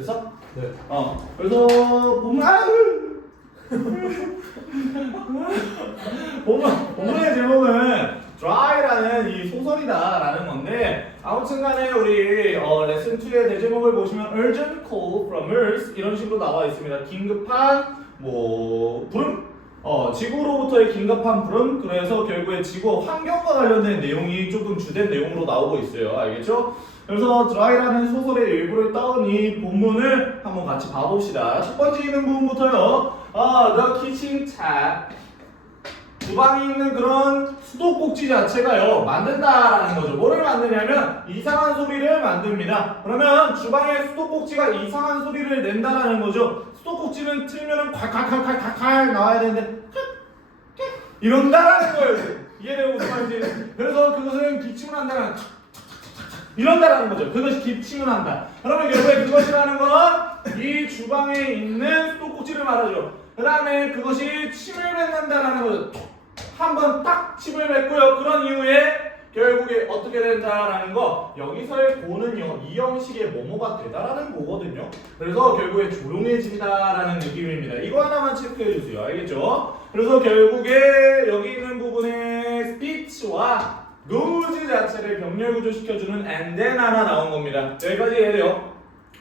됐어? 네. 그래서 본문의 제목은 dry라는 이 소설이다라는 건데 아무튼간에 우리 레슨 2의 대제목을 보시면 urgent call from Earth 이런 식으로 나와 있습니다. 긴급한 부름, 지구로부터의 긴급한 부름. 그래서 결국에 지구 환경과 관련된 내용이 조금 주된 내용으로 나오고 있어요. 알겠죠? 그래서 dry라는 소설의 일부를 따온 이 본문을 한번 같이 봐봅시다. 첫 번째 있는 부분부터요. The kitchen tap. 주방에 있는 그런 수도꼭지 자체가요 만든다라는 거죠. 뭐를 만드냐면 이상한 소리를 만듭니다. 그러면 주방에 수도꼭지가 이상한 소리를 낸다라는 거죠. 수도꼭지는 틀면은 콸콸콸콸콸 나와야 되는데 이런다라는 거예요. 이해되고 무슨 말인지. 그래서 그것은 기침을 한다는 이런다라는 거죠. 그것이 기침을 한다. 그러면 결국에 그것이라는 건 이 주방에 있는 수도꼭지를 말하죠. 그 다음에 그것이 침을 뱉는다라는 거죠. 한번 딱 침을 뱉고요. 그런 이후에 결국에 어떻게 된다라는 거 여기서의 고는요 이 형식의 뭐뭐가 되다라는 거거든요. 그래서 결국에 조용해진다라는 느낌입니다. 이거 하나만 체크해 주세요. 알겠죠? 그래서 결국에 여기 있는 부분에 speech와 lose 자체를 병렬 구조시켜주는 and then 하나 나온 겁니다. 여기까지 이해돼요?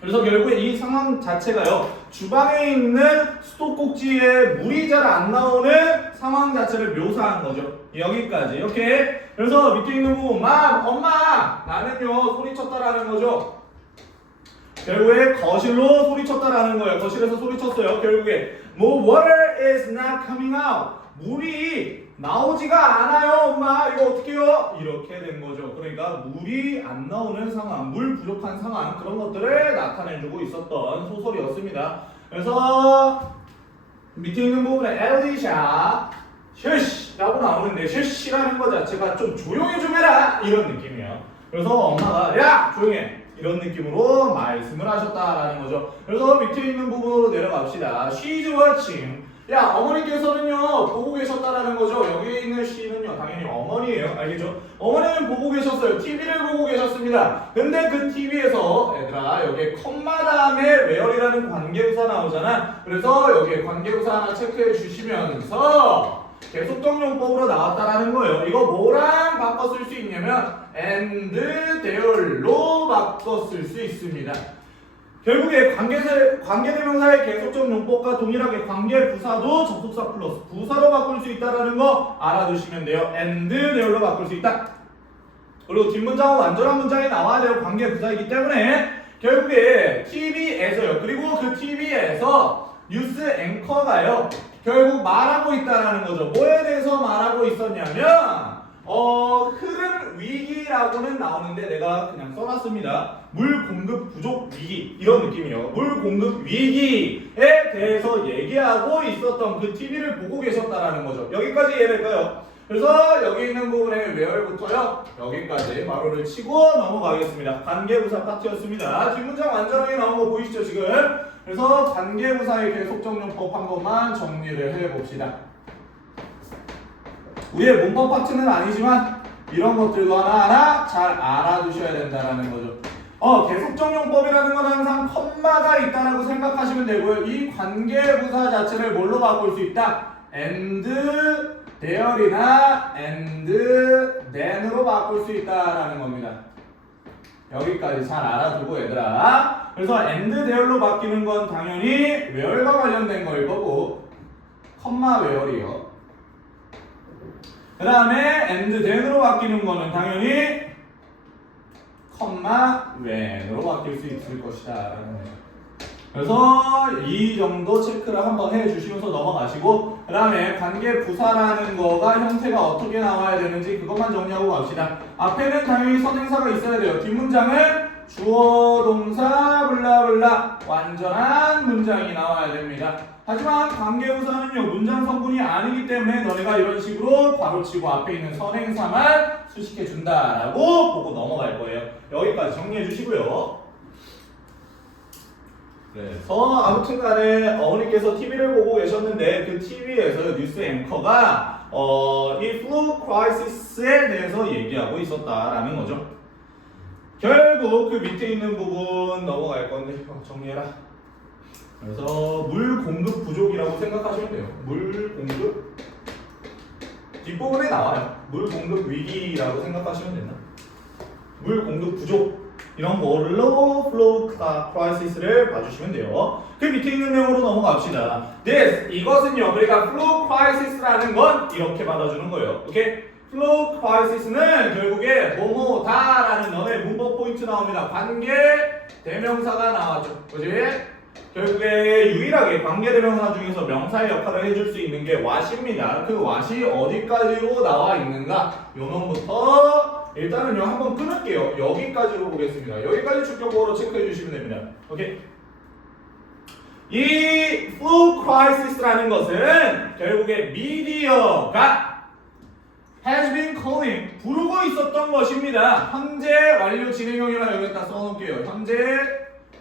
그래서 결국에 이 상황 자체가요 주방에 있는 수도꼭지에 물이 잘 안 나오는 상황 자체를 묘사한 거죠. 여기까지 이렇게. 그래서 밑에 있는 부분 엄마 나는요 소리쳤다라는 거죠. 결국에 거실로 소리쳤다라는 거예요. 거실에서 소리쳤어요. 결국에 water is not coming out. 물이 나오지가 않아요. 엄마 이거 어떻게 해요? 이렇게 된 거죠. 그러니까 물이 안 나오는 상황, 물 부족한 상황 그런 것들을 나타내주고 있었던 소설이었습니다. 그래서 밑에 있는 부분에 엘리샤 셔시라고 나오는데 셔시라는 것 자체가 좀 조용히 좀 해라 이런 느낌이에요. 그래서 엄마가 야 조용해 이런 느낌으로 말씀을 하셨다라는 거죠. 그래서 밑에 있는 부분으로 내려갑시다. She's watching. 야 어머니께서는요 보고 계셨다라는 거죠. 여기 있는 she는요 당연히 어머니예요. 알겠죠? 어머니는 보고 계셨어요. TV를 보고 계셨습니다. 근데 그 TV에서 얘들아 여기에 컴마 다음에 where이라는 관계부사 나오잖아. 그래서 여기에 관계부사 하나 체크해 주시면서 계속적 용법으로 나왔다라는 거예요. 이거 뭐랑 바꿔 쓸 수 있냐면 and there로 바꿔 쓸 수 있습니다. 결국에 관계대명사의 계속적 용법과 동일하게 관계부사도 접속사 플러스 부사로 바꿀 수 있다는 거 알아두시면 돼요. and there로 바꿀 수 있다. 그리고 뒷문장은 완전한 문장이 나와야 돼요. 관계부사이기 때문에 결국에 TV에서요. 그리고 그 TV에서 뉴스 앵커가요. 결국 말하고 있다라는 거죠. 뭐에 대해서 말하고 있었냐면 흐름 위기라고는 나오는데 내가 그냥 써놨습니다. 물 공급 부족 위기 이런 느낌이에요. 물 공급 위기에 대해서 얘기하고 있었던 그 TV를 보고 계셨다라는 거죠. 여기까지 이해될까요? 그래서 여기 있는 부분에 where부터요 여기까지 마루를 치고 넘어가겠습니다. 관계부사 파트였습니다. 뒷문장 완전하게 나온 거 보이시죠 지금? 그래서 관계부사의 계속적 용법 한 번만 정리를 해봅시다. 위에 문법 파트는 아니지만 이런 것들도 하나하나 잘 알아두셔야 된다는 거죠. 계속적 용법이라는 건 항상 컴마가 있다라고 생각하시면 되고요. 이 관계부사 자체를 뭘로 바꿀 수 있다? and, there이나 and, then으로 바꿀 수 있다라는 겁니다. 여기까지 잘 알아두고 얘들아. 그래서 and, there로 바뀌는 건 당연히 where과 관련된 거일 거고 컴마 where이요. 그 다음에 and then으로 바뀌는 거는 당연히 컴마 when으로 바뀔 수 있을 것이다 라는 거예요. 그래서 이 정도 체크를 한번 해주시면서 넘어가시고 그 다음에 관계부사라는 거가 형태가 어떻게 나와야 되는지 그것만 정리하고 갑시다. 앞에는 당연히 선행사가 있어야 돼요. 뒷문장은 주어 동사 블라블라 완전한 문장이 나와야 됩니다. 하지만 관계부사는요 문장 성분이 아니기 때문에 너네가 이런 식으로 바로치고 앞에 있는 선행사만 수식해 준다라고 보고 넘어갈 거예요. 여기까지 정리해 주시고요. 그래서 아무튼간에 어머니께서 TV를 보고 계셨는데 그 TV에서 뉴스 앵커가 이 플루 크라이시스에 대해서 얘기하고 있었다라는 거죠. 결국 그 밑에 있는 부분 넘어갈 건데 정리해라. 그래서 물 공급 부족이라고 생각하시면 돼요. 물 공급 뒷부분에 나와요. 물 공급 위기라고 생각하시면 된다. 물 공급 부족 이런 걸로 flow crisis를 봐주시면 돼요. 그 밑에 있는 내용으로 넘어갑시다. This 이것은요. 그러니까 flow crisis라는 건 이렇게 받아주는 거예요. 오케이? flow crisis는 결국에 뭐뭐다라는 너의 문법 포인트 나옵니다. 관계 대명사가 나왔죠. 그지? 결국에 유일하게 관계대명사 중에서 명사의 역할을 해줄 수 있는 게 what입니다. 그 what이 어디까지로 나와 있는가? 요 놈부터 일단은요 한번 끊을게요. 여기까지로 보겠습니다. 여기까지 축적보로 체크해 주시면 됩니다. 오케이? 이 flow crisis라는 것은 결국에 미디어가 has been calling 부르고 있었던 것입니다. 현재 완료 진행형이라 여기다 써놓을게요. 현재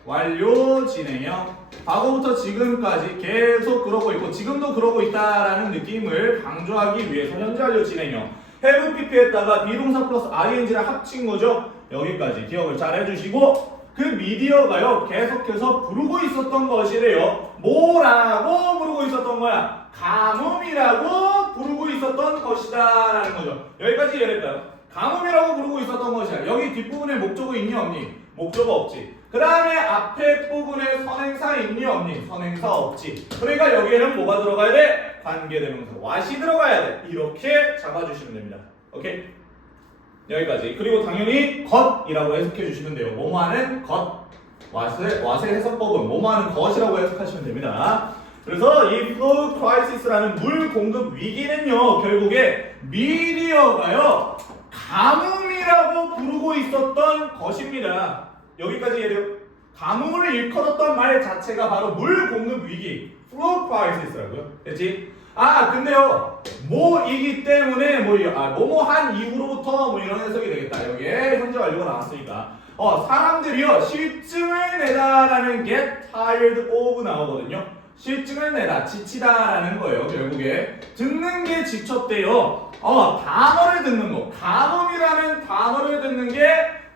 완료 진행형. 과거부터 지금까지 계속 그러고 있고 지금도 그러고 있다라는 느낌을 강조하기 위해서 현재 완료 진행형. have pp에다가 비동사 플러스 ing를 합친 거죠. 여기까지 기억을 잘 해주시고 그 미디어가요 계속해서 부르고 있었던 것이래요. 뭐라고 부르고 있었던 거야? 가뭄이라고 부르고 있었던 것이다 라는 거죠. 여기까지 이해될까요? 가뭄이라고 부르고 있었던 것이야. 여기 뒷부분에 목적어 있니 없니? 목적어 없지. 그 다음에 앞에 부분에 선행사 있니 없니? 선행사 없지. 그러니까 여기에는 뭐가 들어가야 돼? 관계대명사 what이 들어가야 돼. 이렇게 잡아주시면 됩니다. 오케이? 여기까지. 그리고 당연히 것이라고 해석해 주시면 돼요. 뭐뭐하는 것. what의 해석법은 뭐뭐하는 것이라고 해석하시면 됩니다. 그래서 이 flow crisis라는 물 공급 위기는요 결국에 미디어가요 가뭄이라고 부르고 있었던 것입니다. 여기까지 이해돼요? 가뭄을 일컬었던 말 자체가 바로 물 공급 위기 flow crisis라고요. 됐지? 아 근데요 뭐이기 때문에 뭐뭐한 이후로부터 뭐 이런 해석이 되겠다. 여기에 현재 완료가 나왔으니까 사람들이요 실증을 내다라는 get tired of 나오거든요. 실증을 내다 지치다라는 거예요. 결국에 듣는 게 지쳤대요. 단어를 듣는 거 가뭄이라는 단어를 듣는 게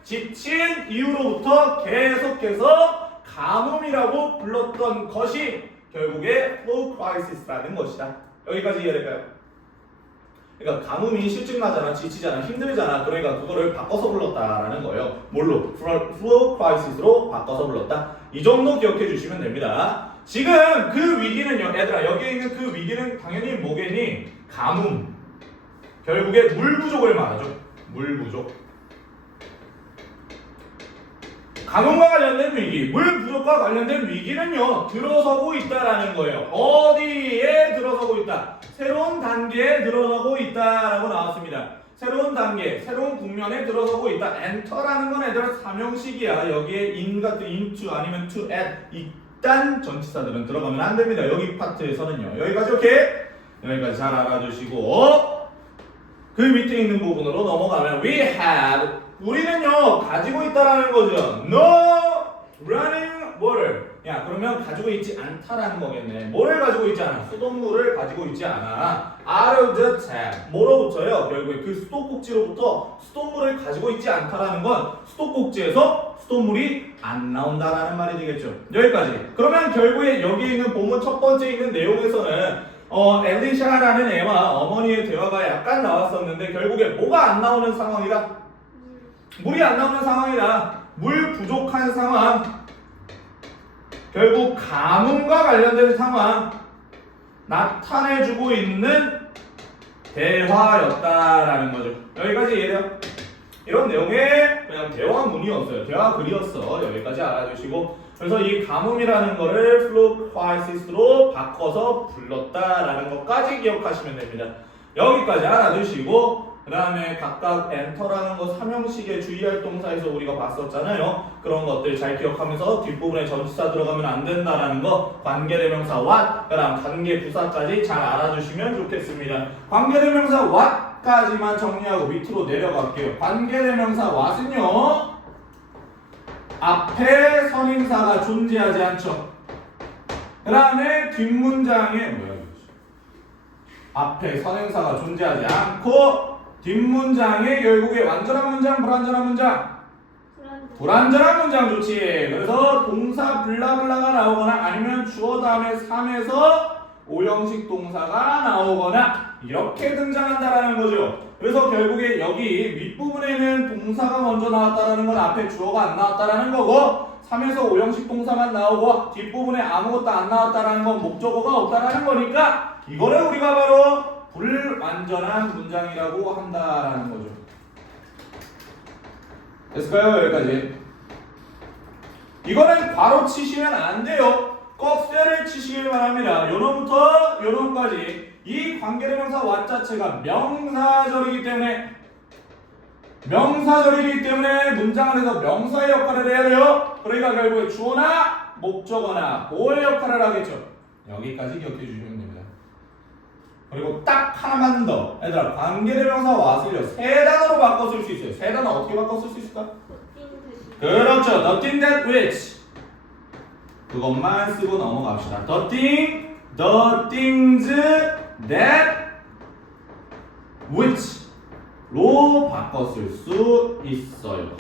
지친 이후로부터 계속해서 가뭄이라고 불렀던 것이 결국에 flow crisis라는 것이다. 여기까지 이해될까요? 그러니까 가뭄이 실증나잖아, 지치잖아, 힘들잖아. 그러니까 그거를 바꿔서 불렀다라는 거예요. 뭘로? flow crisis로 바꿔서 불렀다. 이 정도 기억해 주시면 됩니다. 지금 그 위기는요, 얘들아 여기에 있는 그 위기는 당연히 뭐겠니? 가뭄. 결국에 물 부족을 말하죠. 물 부족. 가뭄과 관련된 위기, 물 부족과 관련된 위기는요 들어서고 있다라는 거예요. 어디에 들어서고 있다? 새로운 단계에 들어서고 있다라고 나왔습니다. 새로운 단계, 새로운 국면에 들어서고 있다. enter라는 건 애들 사명식이야. 여기에 in 같은 into 아니면 to at 이딴 전치사들은 들어가면 안 됩니다. 여기 파트에서는요. 여기까지 오케이? 여기까지 잘 알아주시고 그 밑에 있는 부분으로 넘어가면 we have 우리는요 가지고 있다라는 거죠. No running water. 야 그러면 가지고 있지 않다라는 거겠네. 뭐를 가지고 있지 않아? 수돗물을 가지고 있지 않아. Out of the tap. 뭐로부터요? 결국에 그 수도꼭지로부터 수돗물을 가지고 있지 않다라는 건 수도꼭지에서 수돗물이 안 나온다라는 말이 되겠죠. 여기까지. 그러면 결국에 여기 있는 본문 첫 번째 있는 내용에서는 엘리샤라는 애와 어머니의 대화가 약간 나왔었는데 결국에 뭐가 안 나오는 상황이다? 물이 안 나오는 상황이다. 물 부족한 상황. 결국 가뭄과 관련된 상황 나타내주고 있는 대화였다라는 거죠. 여기까지 이해돼요? 이런 내용의 그냥 대화문이었어요. 대화글이었어. 여기까지 알아주시고 그래서 이 가뭄이라는 거를 flow crisis로 바꿔서 불렀다라는 것까지 기억하시면 됩니다. 여기까지 알아두시고 그 다음에 각각 enter라는 거 삼형식의 주의할 동사에서 우리가 봤었잖아요. 그런 것들 잘 기억하면서 뒷부분에 전치사 들어가면 안 된다라는 거 관계대명사 what 그 다음 관계부사까지 잘 알아주시면 좋겠습니다. 관계대명사 what까지만 정리하고 밑으로 내려갈게요. 관계대명사 what은요 앞에 선행사가 존재하지 않죠. 그 다음에 뒷문장에 앞에 선행사가 존재하지 않고 뒷문장에 결국에 완전한 문장, 불완전한 문장? 불완전한 문장 좋지. 그래서 동사 블라블라가 나오거나 아니면 주어 다음에 3에서 5형식 동사가 나오거나 이렇게 등장한다라는 거죠. 그래서 결국에 여기 윗부분에는 동사가 먼저 나왔다라는 건 앞에 주어가 안 나왔다라는 거고 3에서 5형식 동사만 나오고 뒷부분에 아무것도 안 나왔다라는 건 목적어가 없다라는 거니까 이거를 우리가 바로 불완전한 문장이라고 한다라는 거죠. 됐을까요? 여기까지. 이거는 괄호 치시면 안 돼요. 꺽쇠를 치시길 바랍니다. 요놈부터 요놈까지 이 관계대명사 왓 자체가 명사절이기 때문에 문장 안에서 명사의 역할을 해야 돼요. 그러니까 결국에 주어나 목적어나 보호의 역할을 하겠죠. 여기까지 기억해 주시면 됩니다. 그리고 딱 하나만 더. 얘들아, 관계대명사 왓을요 3단어로 바꿔 쓸 수 있어요. 3단어 어떻게 바꿔 쓸 수 있을까? 그렇죠. The thing that which. 그것만 쓰고 넘어갑시다. The things that which 로 바꿔 쓸 수 있어요.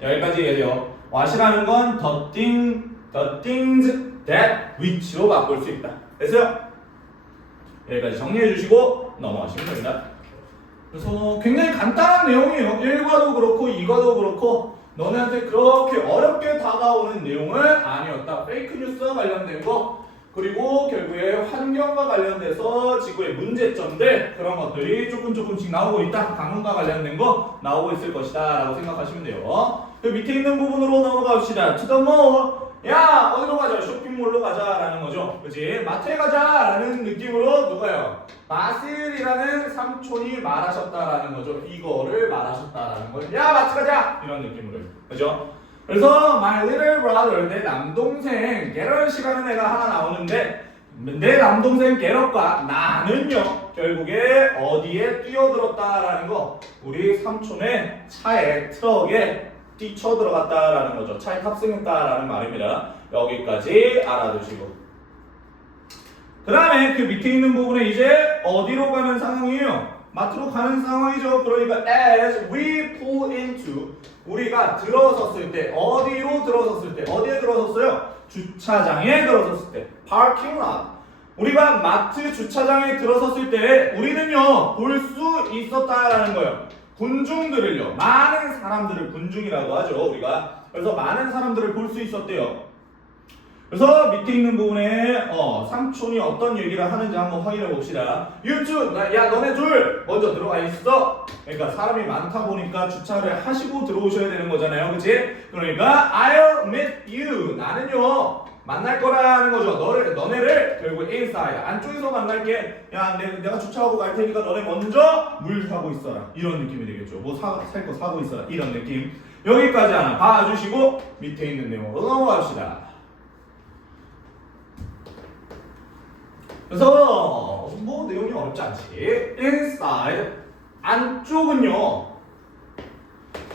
여기까지 이해돼요. what이라는 건 the things that which로 바꿀 수 있다. 됐어요? 여기까지 정리해 주시고 넘어가시면 됩니다. 그래서 굉장히 간단한 내용이에요. 1과도 그렇고 2과도 그렇고 너네한테 그렇게 어렵게 다가오는 내용은 아니었다. 페이크 뉴스와 관련된 거 그리고 결국에 환경과 관련돼서 지구의 문제점들 그런 것들이 조금씩 나오고 있다. 강론과 관련된 거 나오고 있을 것이다 라고 생각하시면 돼요. 그 밑에 있는 부분으로 넘어갑시다. To the mall. 야 어디로 가자? 쇼핑몰로 가자 라는 거죠. 그치? 마트에 가자 라는 느낌으로 누가요? 바실이라는 삼촌이 말하셨다라는 거죠. 이거를 말하셨다라는 걸. 야 마트 가자! 이런 느낌으로. 그죠? 그래서 my little brother 내 남동생 게럿 시간은 애가 하나 나오는데 내 남동생 게럿과 나는요 결국에 어디에 뛰어들었다라는 거 우리 삼촌의 차에 트럭에 뛰쳐 들어갔다라는 거죠. 차에 탑승했다라는 말입니다. 여기까지 알아두시고 그 다음에 그 밑에 있는 부분에 이제 어디로 가는 상황이에요? 마트로 가는 상황이죠. 그러니까 as we pull into 우리가 들어섰을 때 어디로 들어섰을 때 어디에 들어섰어요? 주차장에 들어섰을 때 parking lot 우리가 마트 주차장에 들어섰을 때 우리는요 볼 수 있었다라는 거예요. 군중들을요 많은 사람들을 군중이라고 하죠 우리가. 그래서 많은 사람들을 볼 수 있었대요. 그래서 밑에 있는 부분에 삼촌이 어떤 얘기를 하는지 한번 확인해 봅시다. You two, 야 너네 둘 먼저 들어가 있어. 그러니까 사람이 많다 보니까 주차를 하시고 들어오셔야 되는 거잖아요, 그렇지? 그러니까 I'll meet you. 나는요 만날 거라는 거죠. 너네를 결국 inside 안쪽에서 만날게. 야 내가 주차하고 갈 테니까 너네 먼저 물 사고 있어라. 이런 느낌이 되겠죠. 뭐 살 거 사고 있어라. 이런 느낌. 여기까지 하나 봐주시고 밑에 있는 내용으로 넘어갑시다. 그래서 뭐 내용이 어렵지 않지. inside 안쪽은요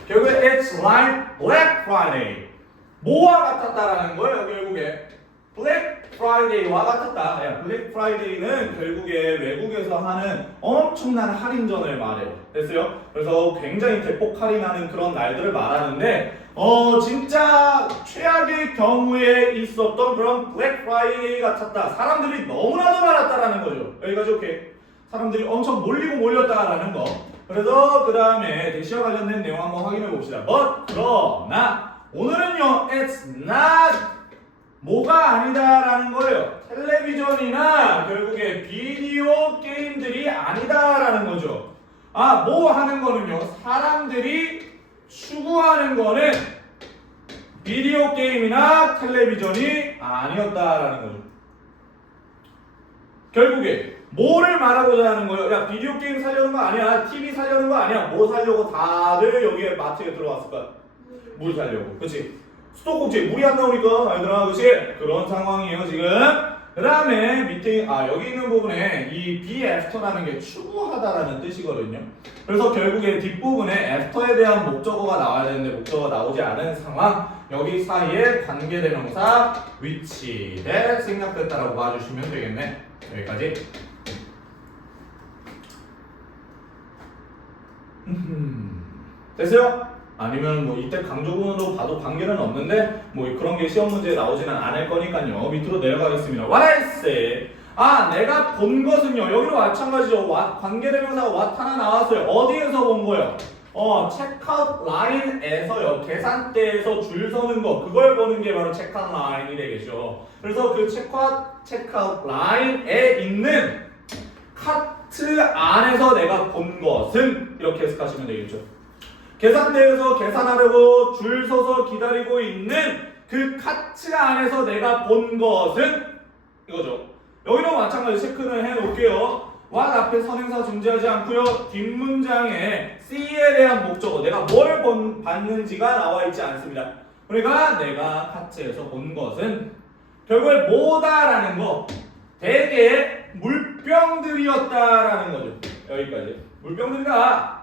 결국에 it's like Black Friday 뭐와 같았다라는 거예요. 결국에 Black Friday와 같았다. 야, Black Friday는 결국에 외국에서 하는 엄청난 할인전을 말해요. 됐어요? 그래서 굉장히 대폭 할인하는 그런 날들을 말하는데 진짜 최악의 경우에 있었던 그런 블랙 프라이데이 같았다. 사람들이 너무나도 많았다라는 거죠. 여기까지 오케이. 사람들이 엄청 몰리고 몰렸다라는 거. 그래서 그 다음에 대시와 관련된 내용 한번 확인해 봅시다. 그러나 오늘은요, it's not 뭐가 아니다라는 거예요. 텔레비전이나 결국에 비디오 게임들이 아니다라는 거죠. 뭐 하는 거는요, 사람들이 추구하는 거는 비디오 게임이나 텔레비전이 아니었다라는 거죠. 결국에 뭐를 말하고자 하는 거예요? 야 비디오 게임 사려는 거 아니야, TV 사려는 거 아니야. 뭐 사려고 다들 여기에 마트에 들어왔을까? 물 사려고, 그렇지? 수도꼭지 물이 안 나오니까 얘들아, 그렇지? 그런 상황이에요 지금. 그 다음에 밑에 여기 있는 부분에 이 be after라는 게 추구하다라는 뜻이거든요. 그래서 결국에 뒷부분에 after에 대한 목적어가 나와야 되는데 목적어가 나오지 않은 상황, 여기 사이에 관계대명사 which that 생략됐다라고 봐주시면 되겠네. 여기까지. 됐어요? 아니면 뭐 이때 강조문으로 봐도 관계는 없는데 뭐 그런 게 시험 문제에 나오지는 않을 거니까요. 밑으로 내려가겠습니다. What I said. 내가 본 것은요. 여기도 마찬가지죠. 관계대명사가 what 하나 나왔어요. 어디에서 본 거예요? 체크아웃 라인에서요. 계산대에서 줄 서는 거 그걸 보는 게 바로 체크아웃 라인이 되겠죠. 그래서 그 체크아웃 라인에 있는 카트 안에서 내가 본 것은 이렇게 해석하시면 되겠죠. 계산대에서 계산하려고 줄 서서 기다리고 있는 그 카트 안에서 내가 본 것은 이거죠. 여기도 마찬가지 체크를 해놓을게요. what 앞에 선행사 존재하지 않고요. 뒷문장에 C에 대한 목적어 내가 뭘 봤는지가 나와 있지 않습니다. 그러니까 내가 카트에서 본 것은 결국에 뭐다라는 거 대개 물병들이었다라는 거죠. 여기까지 물병들이다.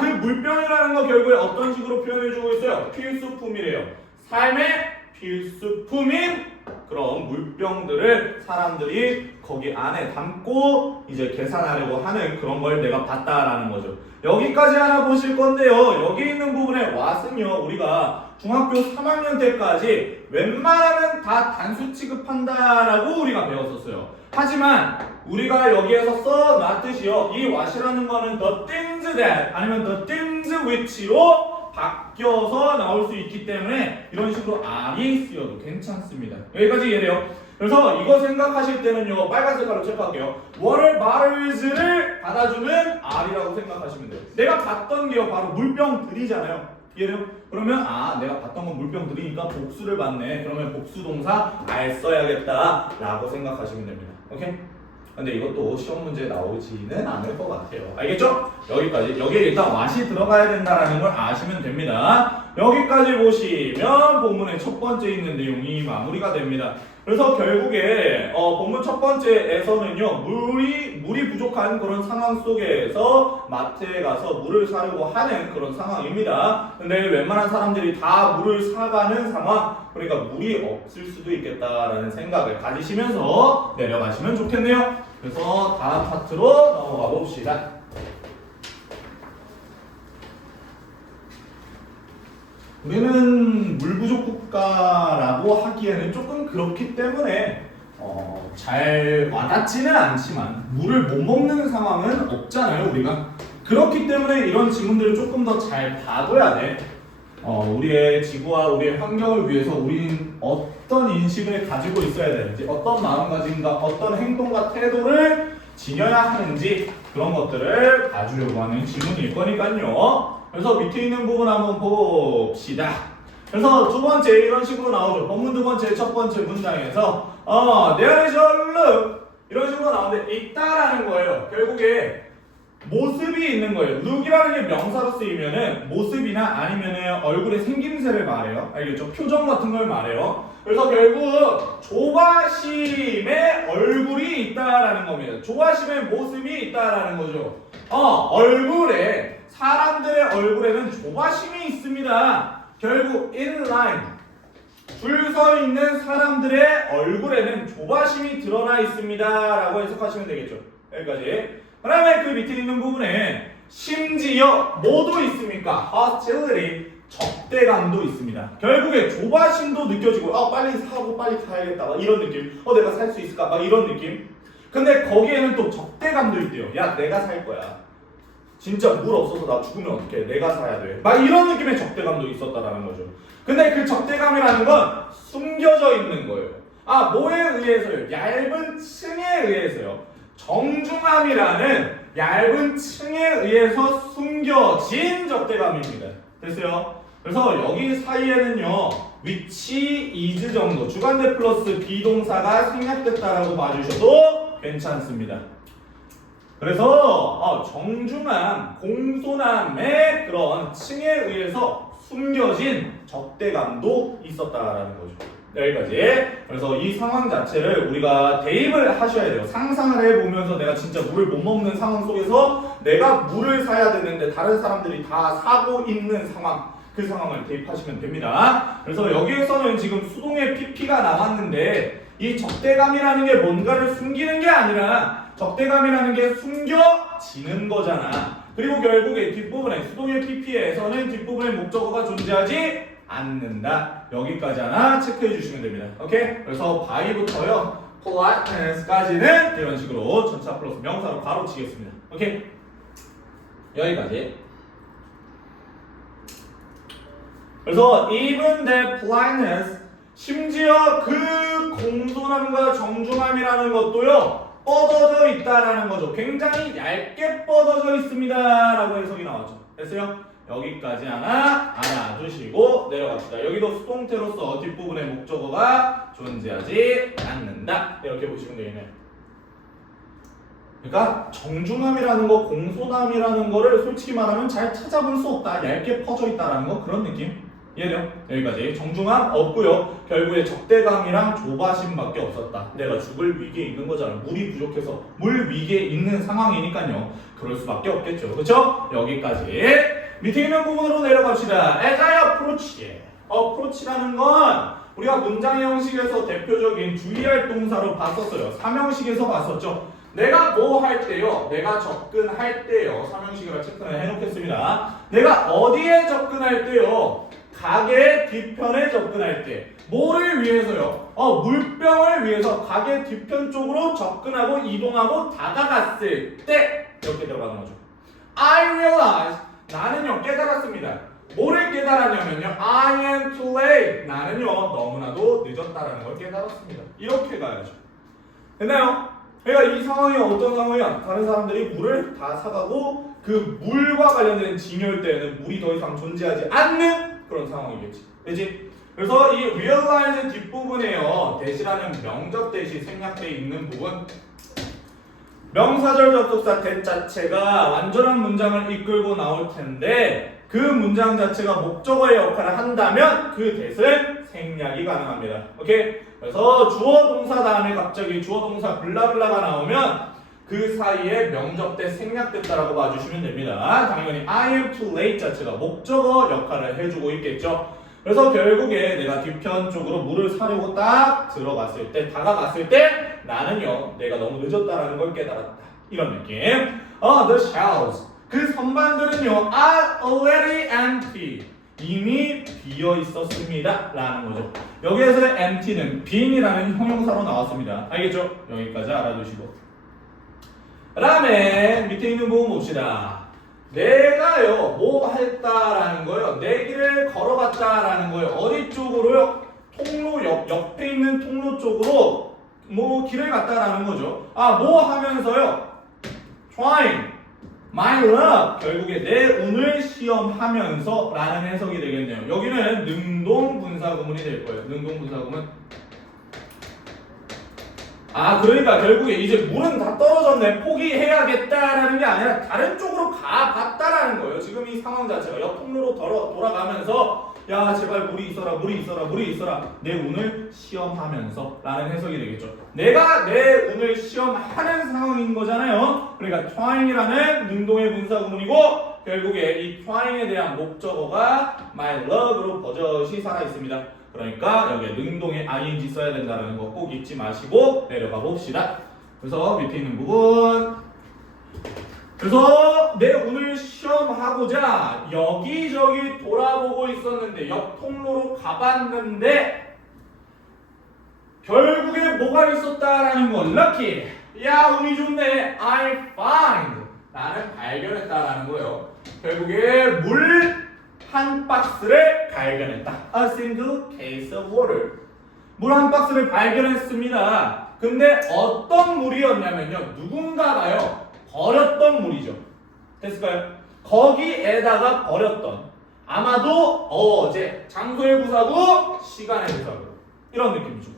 그 물병이라는 거 결국에 어떤 식으로 표현해주고 있어요? 필수품이래요. 삶의 필수품인 그런 물병들을 사람들이 거기 안에 담고 이제 계산하려고 하는 그런 걸 내가 봤다라는 거죠. 여기까지 하나 보실 건데요. 여기 있는 부분에 what은요. 우리가 중학교 3학년 때까지 웬만하면 다 단수 취급한다라고 우리가 배웠었어요. 하지만 우리가 여기에서 써놨듯이요. 이 what이라는 거는 the things that 아니면 the things which로 바뀌어서 나올 수 있기 때문에 이런 식으로 R이 쓰여도 괜찮습니다. 여기까지 이해돼요? 그래서 이거 생각하실 때는요. 빨간 색깔로 체크할게요. water bottles를 받아주는 R이라고 생각하시면 돼요. 내가 봤던 게요. 바로 물병들이잖아요. 이해돼요? 그러면 내가 봤던 건 물병들이니까 복수를 받네. 그러면 복수 동사 R 써야겠다 라고 생각하시면 됩니다. 오케이? 근데 이것도 시험 문제에 나오지는 않을 것 같아요. 알겠죠? 여기까지. 여기에 일단 what이 들어가야 된다는 걸 아시면 됩니다. 여기까지 보시면 본문의 첫 번째 있는 내용이 마무리가 됩니다. 그래서 결국에 본문 첫 번째에서는요. 물이 부족한 그런 상황 속에서 마트에 가서 물을 사려고 하는 그런 상황입니다. 근데 웬만한 사람들이 다 물을 사가는 상황, 그러니까 물이 없을 수도 있겠다라는 생각을 가지시면서 내려가시면 좋겠네요. 그래서 다음 파트로 넘어가 봅시다. 우리는 물 부족 국가라고 하기에는 조금 그렇기 때문에 잘 와닿지는 않지만 물을 못 먹는 상황은 없잖아요, 우리가. 그렇기 때문에 이런 지문들을 조금 더 잘 봐둬야 돼. 우리의 지구와 우리의 환경을 위해서 우리는 어떤 인식을 가지고 있어야 되는지, 어떤 마음가짐과 어떤 행동과 태도를 지녀야 하는지 그런 것들을 봐주려고 하는 지문일 거니까요. 그래서 밑에 있는 부분 한번 봅시다. 그래서 두 번째 이런 식으로 나오죠. 본문 두 번째 첫 번째 문장에서 there is a look 이런 식으로 나오는데 있다라는 거예요. 결국에 모습이 있는 거예요. look이라는 게 명사로 쓰이면은 모습이나 아니면은 얼굴의 생김새를 말해요. 알겠죠? 표정 같은 걸 말해요. 그래서 결국 조바심의 얼굴이 있다라는 겁니다. 조바심의 모습이 있다라는 거죠. 얼굴에 사람들의 얼굴에는 조바심이 있습니다. 결국 in line 줄 서 있는 사람들의 얼굴에는 조바심이 드러나 있습니다 라고 해석하시면 되겠죠. 여기까지. 그 다음에 그 밑에 있는 부분에 심지어 뭐도 있습니까? hostility 적대감도 있습니다. 결국에 조바심도 느껴지고 빨리 사고 빨리 가야겠다 막 이런 느낌. 내가 살 수 있을까 막 이런 느낌. 근데 거기에는 또 적대감도 있대요. 야 내가 살 거야. 진짜 물 없어서 나 죽으면 어떡해. 내가 사야 돼. 막 이런 느낌의 적대감도 있었다라는 거죠. 근데 그 적대감이라는 건 숨겨져 있는 거예요. 뭐에 의해서요? 얇은 층에 의해서요. 정중함이라는 얇은 층에 의해서 숨겨진 적대감입니다. 됐어요? 그래서 여기 사이에는요. which is 정도 주관대 플러스 비동사가 생략됐다라고 봐주셔도 괜찮습니다. 그래서 정중함, 공손함의 그런 층에 의해서 숨겨진 적대감도 있었다라는 거죠. 여기까지. 그래서 이 상황 자체를 우리가 대입을 하셔야 돼요. 상상을 해보면서 내가 진짜 물을 못 먹는 상황 속에서 내가 물을 사야 되는데 다른 사람들이 다 사고 있는 상황. 그 상황을 대입하시면 됩니다. 그래서 여기에서는 지금 수동의 PP가 나왔는데 이 적대감이라는 게 뭔가를 숨기는 게 아니라 적대감이라는 게 숨겨지는 거잖아. 그리고 결국에 뒷부분에 수동의 PP에서는 뒷부분에 목적어가 존재하지 않는다. 여기까지 하나 체크해 주시면 됩니다. 오케이? 그래서 by부터요 politeness까지는 이런 식으로 전치사 플러스 명사로 가로치겠습니다. 오케이? 여기까지. 그래서 even the politeness, 심지어 그 공손함과 정중함이라는 것도요 뻗어져 있다라는 거죠. 굉장히 얇게 뻗어져 있습니다라고 해석이 나왔죠. 됐어요? 여기까지 하나 알아두시고 내려갑시다. 여기도 수동태로서 뒷부분에 목적어가 존재하지 않는다. 이렇게 보시면 되겠네요. 그러니까 정중함이라는 거, 공손함이라는 거를 솔직히 말하면 잘 찾아볼 수 없다. 얇게 퍼져 있다라는 거 그런 느낌. 이해돼요? 여기까지. 정중함 없고요. 결국에 적대감이랑 조바심밖에 없었다. 내가 죽을 위기에 있는 거잖아. 물이 부족해서 물 위기에 있는 상황이니까요. 그럴 수밖에 없겠죠. 그렇죠? 여기까지. 밑에 있는 부분으로 내려갑시다. As I approach. approach라는 건 우리가 문장의 형식에서 대표적인 주의할 동사로 봤었어요. 삼형식에서 봤었죠. 내가 뭐 할 때요? 내가 접근할 때요. 삼형식이라 체크를 해놓겠습니다. 내가 어디에 접근할 때요? 가게 뒤편에 접근할 때. 뭐를 위해서요? 물병을 위해서 가게 뒤편 쪽으로 접근하고 이동하고 다가갔을 때 이렇게 들어가는 거죠. I realize 나는요 깨달았습니다. 뭐를 깨달았냐면요 I am too late. 나는요 너무나도 늦었다라는 걸 깨달았습니다. 이렇게 가야죠. 됐나요? 그러니까 이 상황이 어떤 상황이야? 다른 사람들이 물을 다 사가고 그 물과 관련된 징여일 때에는 물이 더 이상 존재하지 않는 그런 상황이겠지. 그렇지? 그래서 이 realize 뒷부분에요 대시라는 명적 대시 생략되어 있는 부분 명사절 접속사 that 자체가 완전한 문장을 이끌고 나올 텐데 그 문장 자체가 목적어의 역할을 한다면 그 that은 생략이 가능합니다. 오케이? 그래서 주어 동사 다음에 갑자기 주어 동사 블라블라가 나오면 그 사이에 명적 대 생략됐다라고 봐주시면 됩니다. 당연히 I am too late 자체가 목적어 역할을 해주고 있겠죠. 그래서 결국에 내가 뒤편 쪽으로 물을 사려고 딱 들어갔을 때 다가갔을 때 나는요 내가 너무 늦었다라는 걸 깨달았다. 이런 느낌. The shelves 그 선반들은요 are already empty 이미 비어 있었습니다 라는 거죠. 여기에서 empty는 빈이라는 형용사로 나왔습니다. 알겠죠? 여기까지 알아두시고 그 다음에 밑에 있는 부분 봅시다. 내가요 뭐 했다라는 거예요. 내 길을 걸어갔다라는 거예요. 어디 쪽으로요? 통로 옆에 있는 통로 쪽으로 뭐 길을 갔다라는 거죠. 뭐 하면서요? trying my luck 결국에 내 운을 시험하면서 라는 해석이 되겠네요. 여기는 능동 분사구문이 될 거예요. 능동 분사구문. 그러니까 결국에 이제 물은 다 떨어졌네 포기해야겠다라는 게 아니라 다른 쪽으로 가봤다라는 거예요. 지금 이 상황 자체가 옆 통로로 돌아가면서 야 제발 물이 있어라 물이 있어라 물이 있어라 내 운을 시험하면서 라는 해석이 되겠죠. 내가 내 운을 시험하는 상황인 거잖아요. 그러니까 trying이라는 능동의 분사구문이고 결국에 이 trying에 대한 목적어가 my love로 버젓이 살아있습니다. 그러니까 여기에 능동의 ing 써야 된다는 거 꼭 잊지 마시고 내려가 봅시다. 그래서 밑에 있는 부분 그래서 내 운을 시험하고자 여기저기 돌아보고 있었는데 옆 통로로 가봤는데 결국에 뭐가 있었다라는 건 lucky 야 운이 좋네 I find 나는 발견했다라는 거예요. 결국에 물 한 박스를 발견했다. A single case of water. 물 한 박스를 발견했습니다. 근데 어떤 물이었냐면요. 누군가가요. 버렸던 물이죠. 됐을까요? 거기에다가 버렸던. 아마도 어제 장소의 부사고 시간의 부사고. 이런 느낌이죠.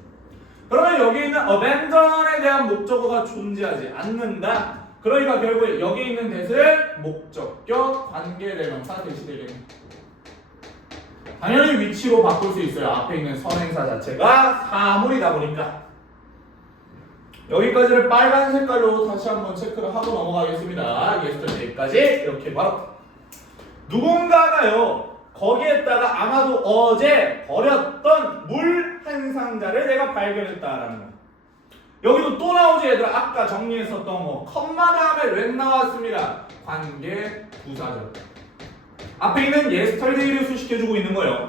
그러면 여기 있는 abandon에 대한 목적어가 존재하지 않는다. 그러니까 결국에 여기 있는 that은 목적격 관계대명사 대시되겠네요. 당연히 위치로 바꿀 수 있어요. 앞에 있는 선행사 자체가 사물이다 보니까. 여기까지를 빨간 색깔로 다시 한번 체크를 하고 넘어가겠습니다. 예스터데이까지 이렇게 바로 누군가가요 거기에다가 아마도 어제 버렸던 물 한 상자를 내가 발견했다라는 거야. 여기도 또 나오지 얘들아. 아까 정리했었던 거 컴마 다음에 왜 나왔습니다. 관계 부사절. 앞에 있는 yesterday를 수식해주고 있는 거예요.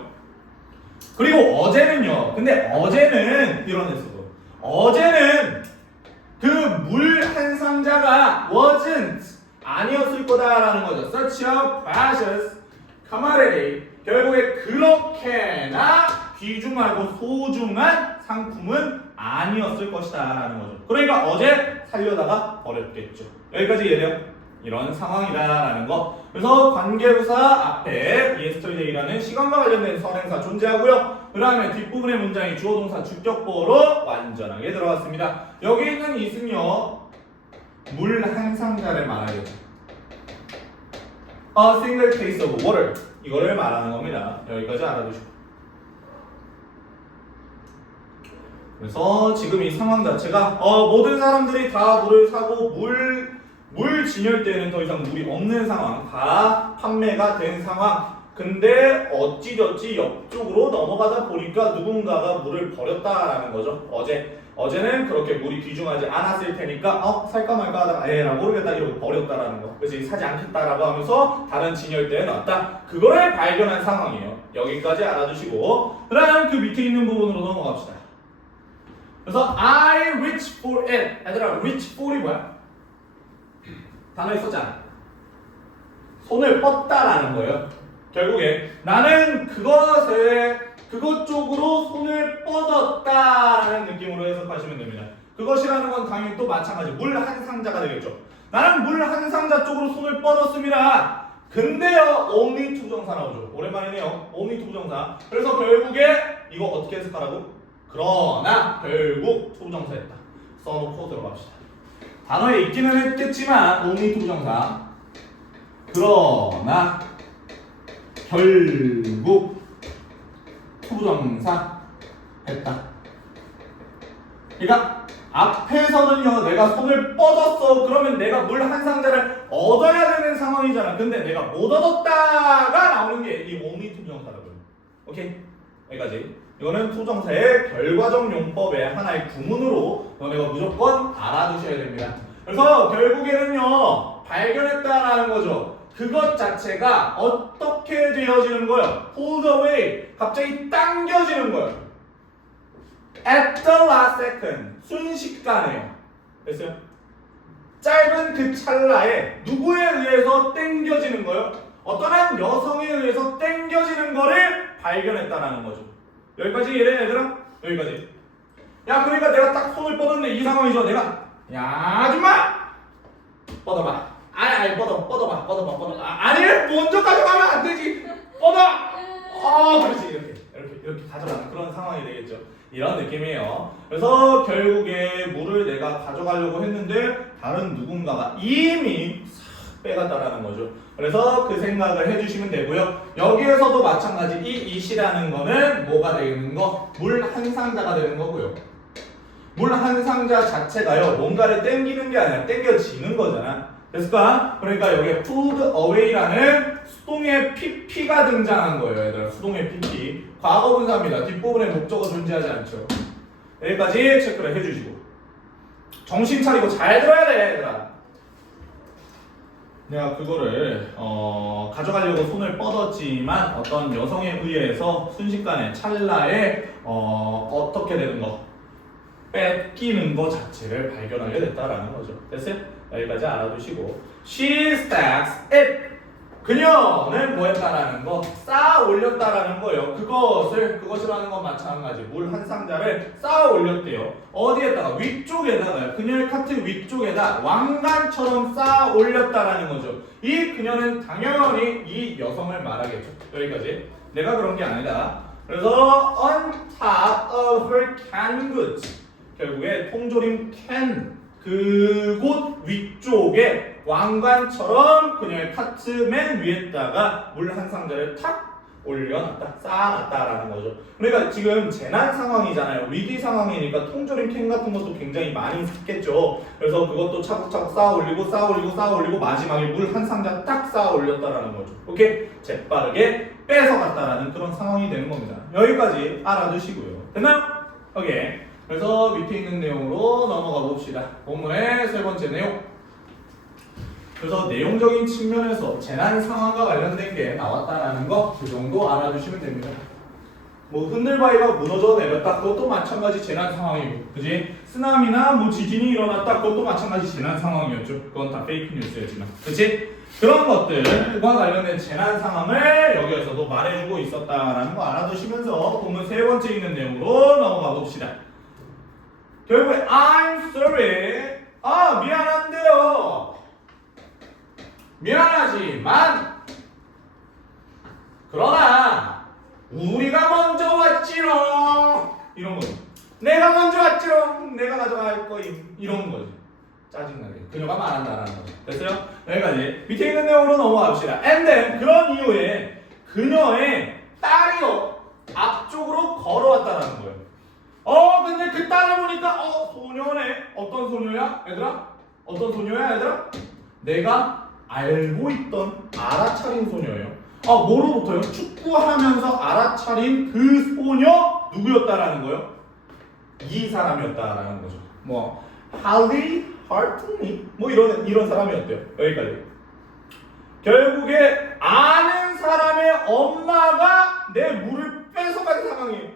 그리고 어제는요. 근데 어제는 이런 했어도 어제는 그 물 한 상자가 wasn't 아니었을 거다라는 거죠. Such a precious commodity. 결국에 그렇게나 귀중하고 소중한 상품은 아니었을 것이다 라는 거죠. 그러니까 어제 살려다가 버렸겠죠. 여기까지 이해돼요? 이런 상황이다라는 거. 그래서 관계부사 앞에 yesterday라는 시간과 관련된 선행사 존재하고요. 그 다음에 뒷부분의 문장이 주어동사 주격보로 완전하게 들어갔습니다. 여기 있는 is는요, 물 한 상자를 말하겠죠. A single case of water. 이거를 말하는 겁니다. 여기까지 알아두시고. 그래서 지금 이 상황 자체가 모든 사람들이 다 물을 사고 물 진열대에는 더 이상 물이 없는 상황, 다 판매가 된 상황. 근데 어찌저찌 옆쪽으로 넘어가다 보니까 누군가가 물을 버렸다라는 거죠. 어제는 그렇게 물이 귀중하지 않았을 테니까 살까 말까 하다가 나 모르겠다 이러고 버렸다라는 거. 그래서 사지 않겠다라고 하면서 다른 진열대에 놨다. 그거를 발견한 상황이에요. 여기까지 알아두시고 그 다음 그 밑에 있는 부분으로 넘어갑시다. 그래서 I reach for it. 얘들아, reach for이 뭐야? 단어 있었잖아. 손을 뻗다라는 거예요. 결국에 나는 그것 쪽으로 손을 뻗었다라는 느낌으로 해석하시면 됩니다. 그것이라는 건 당연히 또 마찬가지 물 한 상자가 되겠죠. 나는 물 한 상자 쪽으로 손을 뻗었습니다. 근데요, only to 부정사 나오죠. 오랜만이네요. only to 부정사. 그래서 결국에 이거 어떻게 해석하라고? 그러나 결국 to 부정사였다. 써놓고 들어갑시다. 단어에 있기는 했겠지만 only to 부정사. 그러나 결국 투부정사 했다. 그러니까 앞에서는요, 내가 손을 뻗었어. 그러면 내가 물 한 상자를 얻어야 되는 상황이잖아. 근데 내가 못 얻었다가 나오는 게 이 only 투부정사라고요. 오케이? 여기까지. 이거는 투부정사의 결과적 용법의 하나의 구문으로 너네가 무조건 알아두셔야 됩니다. 그래서 결국에는요, 발견했다라는 거죠. 그것 자체가 어떻게 되어지는 거예요? pulled away. 갑자기 당겨지는 거예요. at the last second. 순식간에요. 됐어요? 짧은 그 찰나에 누구에 의해서 당겨지는 거예요? 어떤 한 여성에 의해서 당겨지는 거를 발견했다라는 거죠. 여기까지 이해해 얘들아? 여기까지. 야, 그러니까 내가 딱 손을 뻗었네. 이 상황이죠. 내가 야, 아줌마! 뻗어봐. 아니 뻗어봐. 아니 먼저 가져가면 안 되지. 뻗어. 그렇지. 이렇게 가져가는 그런 상황이 되겠죠. 이런 느낌이에요. 그래서 결국에 물을 내가 가져가려고 했는데 다른 누군가가 이미 빼갔다라는 거죠. 그래서 그 생각을 해주시면 되고요. 여기에서도 마찬가지 이 it이라는 거는 뭐가 되는 거? 물 한 상자가 되는 거고요. 물 한 상자 자체가요, 뭔가를 땡기는 게 아니라 땡겨지는 거잖아. 됐을까? 그러니까 여기에 pulled away라는 수동의 pp가 등장한 거예요. 얘들아, 수동의 pp. 과거 분사입니다. 뒷부분에 목적어 존재하지 않죠. 여기까지 체크를 해주시고 정신 차리고 잘 들어야 돼, 얘들아. 내가 그거를 가져가려고 손을 뻗었지만 어떤 여성에 의해서 순식간에 찰나에 어떻게 되는 거? 뺏기는 거 자체를 발견하게 됐다라는 거죠. 됐어요? 여기까지 알아두시고 She stacks it. 그녀는 뭐 했다라는 거? 쌓아 올렸다라는 거예요. 그것이라는 건 마찬가지. 물 한 상자를 쌓아 올렸대요. 어디에다가? 위쪽에다가요. 그녀의 카트 위쪽에다 왕관처럼 쌓아 올렸다라는 거죠. 이 그녀는 당연히 이 여성을 말하겠죠. 여기까지. 내가 그런 게 아니다. 그래서 on top of her canned goods. 결국에 통조림 캔 그곳 위쪽에 왕관처럼 그녀의 카트 맨 위에다가 물 한 상자를 탁 올려놨다, 쌓아놨다라는 거죠. 그러니까 지금 재난 상황이잖아요. 위기 상황이니까 통조림 캔 같은 것도 굉장히 많이 샀겠죠. 그래서 그것도 차곡차곡 쌓아올리고 마지막에 물 한 상자 딱 쌓아올렸다라는 거죠. 오케이? 재빠르게 뺏어갔다라는 그런 상황이 되는 겁니다. 여기까지 알아두시고요. 됐나요? 오케이. 그래서 밑에 있는 내용으로 넘어가 봅시다. 본문의 세 번째 내용. 그래서 내용적인 측면에서 재난 상황과 관련된 게 나왔다라는 거 그 정도 알아두시면 됩니다. 뭐 흔들바위가 무너져 내렸다 그것도 마찬가지 재난 상황이고, 그지? 쓰나미나 뭐 지진이 일어났다 그것도 마찬가지 재난 상황이었죠. 그건 다 페이크 뉴스였지만, 그치? 그런 것들과 관련된 재난 상황을 여기에서도 말해주고 있었다라는 거 알아두시면서 본문 세 번째 있는 내용으로 넘어가 봅시다. 결국에 I'm sorry, 미안한데요, 미안하지만 그러나 우리가 먼저 왔지롱, 이런 거죠. 내가 먼저 왔지롱, 내가 가져갈 거임, 이런 거죠. 짜증나게 그녀가 말한다라는 거죠. 됐어요? 여기까지. 밑에 있는 내용으로 넘어갑시다. And then 그런 이후에 그녀의 딸이요 앞쪽으로 걸어왔다라는 거예요. 근데 그 딸을 보니까 소녀네. 어떤 소녀야 얘들아? 어떤 소녀야 얘들아? 내가 알고 있던 알아차린 소녀예요. 뭐로부터요? 축구하면서 알아차린 그 소녀 누구였다라는 거예요? 이 사람이었다라는 거죠. 뭐 할리 하트니 뭐 이런 사람이었대요. 여기까지. 결국에 아는 사람의 엄마가 내 물을 뺏어간 상황이에요.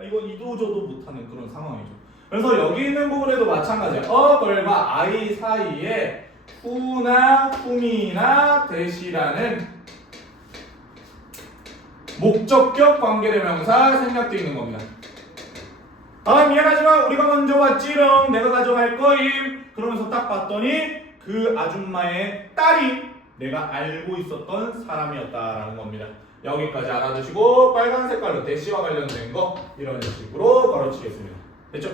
이건 이도저도 못하는 그런 상황이죠. 그래서 여기 있는 부분에도 마찬가지야. 걸과 아이 사이에 후나 후미나 대시라는 목적격 관계대명사 생략되어 있는 겁니다. 미안하지만 우리가 먼저 왔지롱, 내가 가져갈 거임. 그러면서 딱 봤더니 그 아줌마의 딸이 내가 알고 있었던 사람이었다라는 겁니다. 여기까지 알아두시고 빨간 색깔로 대시와 관련된 거 이런 식으로 걸어치겠습니다. 됐죠?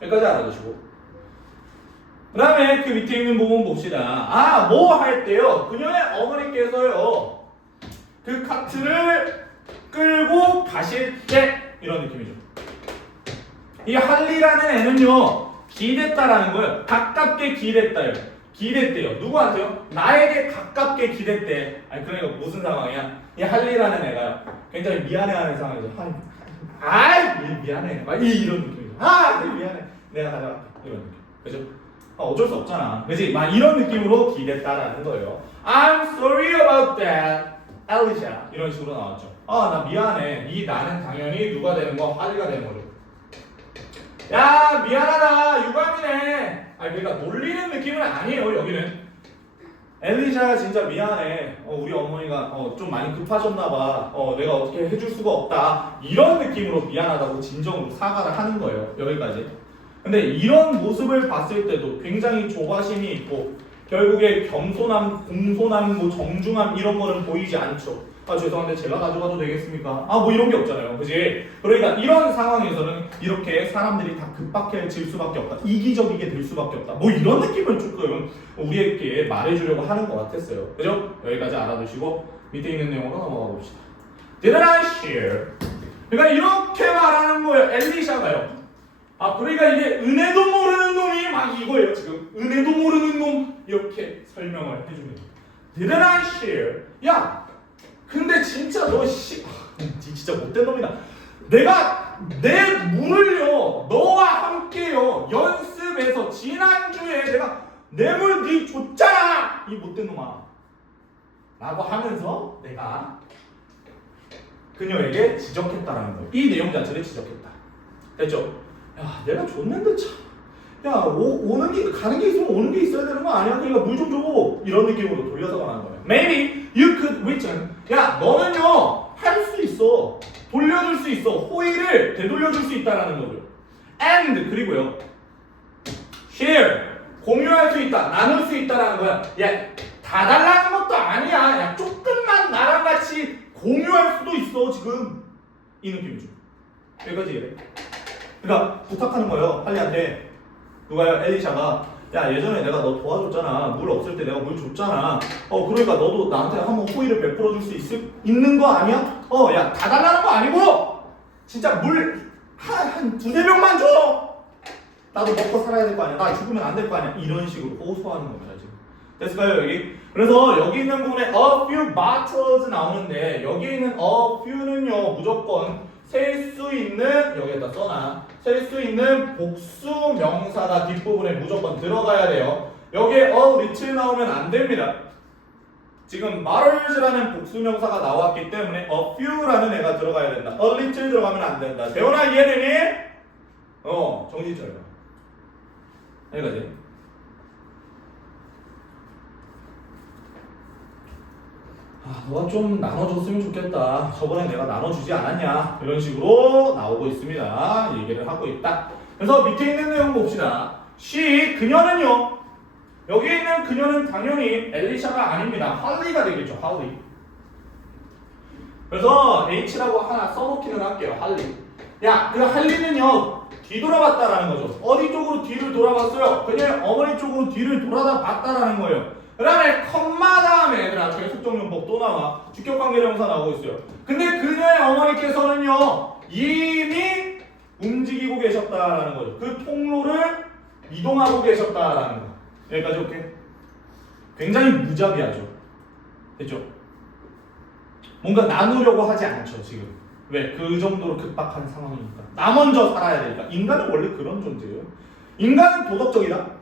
여기까지 알아두시고 그 다음에 그 밑에 있는 부분 봅시다. 뭐 할 때요, 그녀의 어머니께서요 그 카트를 끌고 가실 때 이런 느낌이죠. 이 할리라는 애는요 기댔다라는 거예요. 가깝게 기댔다요. 기댔대요. 누구한테요? 나에게 가깝게 기댔대. 그러니까 무슨 상황이야? 이 할리라는 애가요 굉장히 미안해하는 상황이죠. 미안해. 이런 느낌이죠. 되게 미안해. 내가 가져갈게. 이런 느낌. 그죠? 어쩔 수 없잖아. 그지? 이런 느낌으로 기댔다라는 거예요. I'm sorry about that, 엘리샤. 이런 식으로 나왔죠. 나 미안해. 이 나는 당연히 누가 되는 거? 할리가 되는 거죠. 야, 미안하다. 유감이네. 그러니까 놀리는 느낌은 아니에요. 여기는 엘리샤가 진짜 미안해. 우리 어머니가 좀 많이 급하셨나봐. 내가 어떻게 해줄 수가 없다. 이런 느낌으로 미안하다고 진정으로 사과를 하는 거예요. 여기까지. 근데 이런 모습을 봤을 때도 굉장히 조바심이 있고 결국에 겸손함, 공손함, 뭐 정중함 이런 거는 보이지 않죠. 죄송한데 제가 가져가도 되겠습니까? 뭐 이런 게 없잖아요. 그지? 그러니까 이런 상황에서는 이렇게 사람들이 다 급박해질 수밖에 없다. 이기적이게 될 수밖에 없다. 뭐 이런 느낌을 조금 우리에게 말해주려고 하는 것 같았어요. 그죠? 여기까지 알아두시고 밑에 있는 내용으로 넘어가 봅시다. Didn't I share? 그러니까 이렇게 말하는 거예요. 엘리샤가요. 그러니까 이게 은혜도 모르는 놈이 막 이거예요. 지금 은혜도 모르는 놈 이렇게 설명을 해줍니다. Didn't I share? 야, 근데 진짜 너 진짜 못된 놈이다. 내가 내 물을요 너와 함께요 연습해서 지난주에 내가 내 물 네 줬잖아, 이 못된 놈아 라고 하면서 내가 그녀에게 지적했다라는 거예요. 이 내용 자체를 지적했다. 됐죠? 야, 내가 줬는데 참. 야, 오는 게 가는 게 있으면 오는 게 있어야 되는 거 아니야? 그러니까 물 좀 줘. 이런 느낌으로 돌려서 말하는 거예요. Maybe you could return. 야, 너는요 할 수 있어. 돌려줄 수 있어. 호의를 되돌려줄 수 있다라는 거죠. And 그리고요 share 공유할 수 있다. 나눌 수 있다라는 거야. 야, 다 달라는 것도 아니야. 야, 조금만 나랑 같이 공유할 수도 있어 지금. 이 느낌이죠. 여기까지 이해. 그러니까 부탁하는 거예요. 할리한테. 누가요? 엘리샤가. 야, 예전에 내가 너 도와줬잖아. 물 없을 때 내가 물 줬잖아. 그러니까 너도 나한테 한번 호의를 베풀어 줄 수 있는 거 아니야? 야, 다 달라는 거 아니고 진짜 물 한 두세 병만 줘. 나도 먹고 살아야 될 거 아니야. 나 죽으면 안 될 거 아니야. 이런 식으로 호소하는 겁니다 지금. 됐을까요 여기? 그래서 여기 있는 부분에 a few bottles 나오는데 여기 있는 a few는요 무조건 셀 수 있는 여기에다 써놔 셀 수 있는 복수 명사가 뒷부분에 무조건 들어가야 돼요. 여기에 a little 나오면 안 됩니다. 지금 marriage라는 복수 명사가 나왔기 때문에 a few라는 애가 들어가야 된다. a little 들어가면 안 된다. 대원아 이해되니? 정신 차려. 여기까지. 너가 좀 나눠줬으면 좋겠다. 저번에 내가 나눠주지 않았냐? 이런 식으로 나오고 있습니다. 얘기를 하고 있다. 그래서 밑에 있는 내용 봅시다. she, 그녀는요. 여기 있는 그녀는 당연히 엘리샤가 아닙니다. 할리가 되겠죠. 할리. 그래서 H라고 하나 써놓기는 할게요. 할리. 야, 그 할리는요. 뒤돌아봤다라는 거죠. 어디 쪽으로 뒤를 돌아봤어요? 그녀의 어머니 쪽으로 뒤를 돌아다 봤다라는 거예요. 그 다음에 컴마 다음에 얘들아 계속적용법 또 나와. 주격관계대명사 나오고 있어요. 근데 그녀의 어머니께서는요 이미 움직이고 계셨다라는 거죠. 그 통로를 이동하고 계셨다라는 거. 여기까지 오케이? 굉장히 무자비하죠. 됐죠? 뭔가 나누려고 하지 않죠 지금. 왜? 그 정도로 급박한 상황이니까. 나 먼저 살아야 되니까. 인간은 원래 그런 존재예요. 인간은 도덕적이다.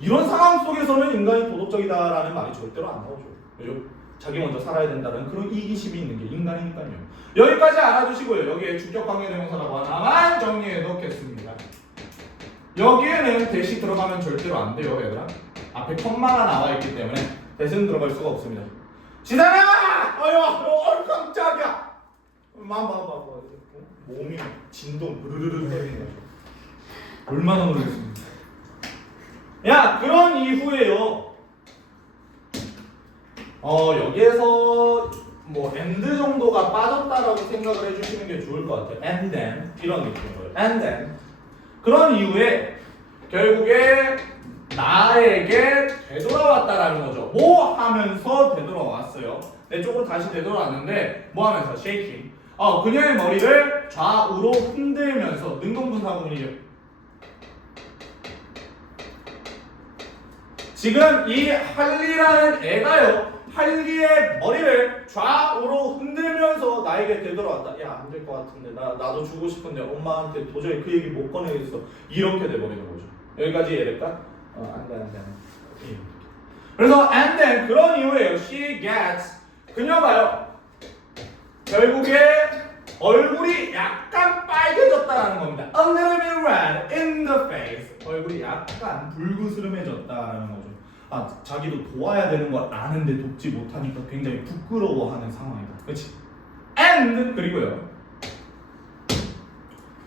이런 상황 속에서는 인간이 도덕적이다라는 말이 절대로 안 나오죠. 그죠? 자기 먼저 살아야 된다는 그런 이기심이 있는 게 인간이니까요. 여기까지 알아두시고요. 여기에 주격관계대명사라고 하나만 정리해 놓겠습니다. 여기에는 대시 들어가면 절대로 안 돼요, 얘들아. 앞에 컴마가 나와 있기 때문에 대신 들어갈 수가 없습니다. 지단아! 어휴, 깜짝이야! 몸이 진동 부르르르 거리는 거죠. 얼마나 놀랐습니까? 야, 그런 이후에요. 여기에서 뭐 and 정도가 빠졌다라고 생각을 해주시는 게 좋을 것 같아요. And then 이런 느낌으로요. And then 그런 이후에 결국에 나에게 되돌아왔다라는 거죠. 뭐 하면서 되돌아왔어요? 내 쪽으로 다시 되돌아왔는데 뭐 하면서? shaking. 그녀의 머리를 좌우로 흔들면서 능동분사구문이죠. 지금 이 할리라는 애가요 할리의 머리를 좌우로 흔들면서 나에게 되돌아왔다. 야, 안 될 것 같은데 나도 주고 싶은데 엄마한테 도저히 그 얘기 못 꺼내겠어. 이렇게 돼버리는 거죠. 여기까지 이해될까? 안 돼. 그래서 and then 그런 이유예요. She gets 그녀가요 결국에 얼굴이 약간 빨개졌다라는 겁니다. A little bit red in the face. 얼굴이 약간 불그스름해졌다라는 거죠. 자기도 도와야 되는 걸 아는데 돕지 못하니까 굉장히 부끄러워하는 상황이다. 그렇지? And 그리고요.